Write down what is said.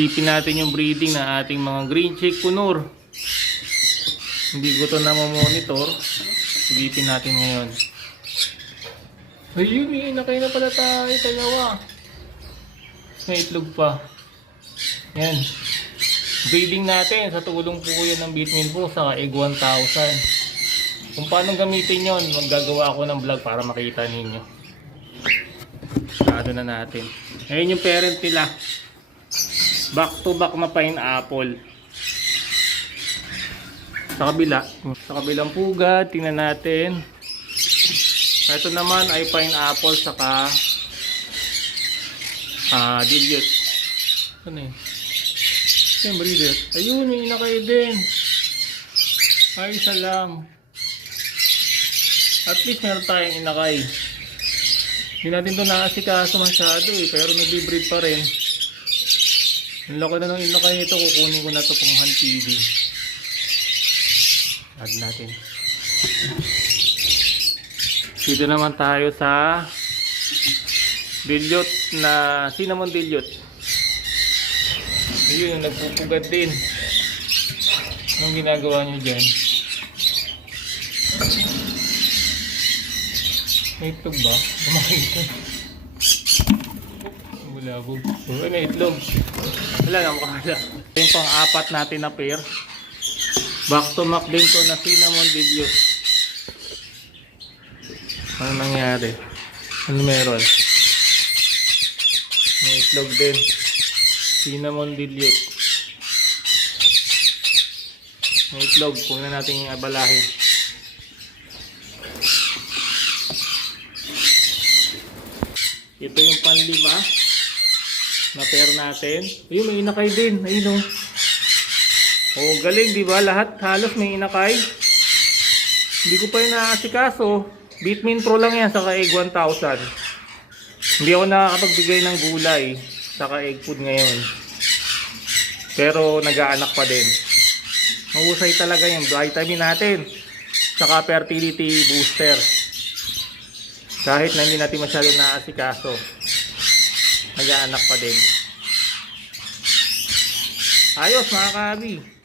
Isipin natin yung breeding ng ating mga green cheek kunur. Hindi ko ito na-monitor. Isipin natin ngayon. Ayun, inakay na pala tayo. Dalawa. May itlog pa. Yan. Breeding natin. Sa tulong po yan ng Bitmin po sa Egg 1000. Kung paano gamitin yon, maggagawa ako ng vlog para makita ninyo. Sado na natin. Ngayon yung parent nila. Back to back na pineapple. Sa kabila. Sa kabilang pugad, tingnan natin. Ito naman ay pineapple saka dilute. Ano eh? Yan, breeder. Ayun, may inakay din. Ay, isa lang. At least meron tayong inakay. Hindi natin ito naasikaso masyado eh. Pero nag-breed pa rin. Ang laki na ng inakay nito. Kukunin ko na ito pang hand-feeding. Add natin. Dito naman tayo sa dilute na cinnamon dilute. Ayun, nagpupugad din. Anong ginagawa nyo dyan? May itlog ba? Lumakita. Bulabog. Uy, may itlog. Wala na, makakala. Ito yung pang-apat natin na pair. Back to back din to na cinnamon dilute. Ano nangyari? Ano meron? May itlog din. Cinnamon dilute. May itlog. Kung na natin abalahin. Ito yung panlima na pair natin. Ayun, may inakay din. Ayun o. Oh, galing, di ba? Lahat halos may inakay. Hindi ko pa yung naasikaso. Bitmin Pro lang yan saka Egg 1000. Hindi ako nakakapagbigay ng gulay saka egg food ngayon. Pero nag-aanak pa din. Mahusay talaga yung vitamin natin saka fertility booster. Kahit na hindi natin masyado naasikaso, nag-aanak pa din. Ayos mga kabi.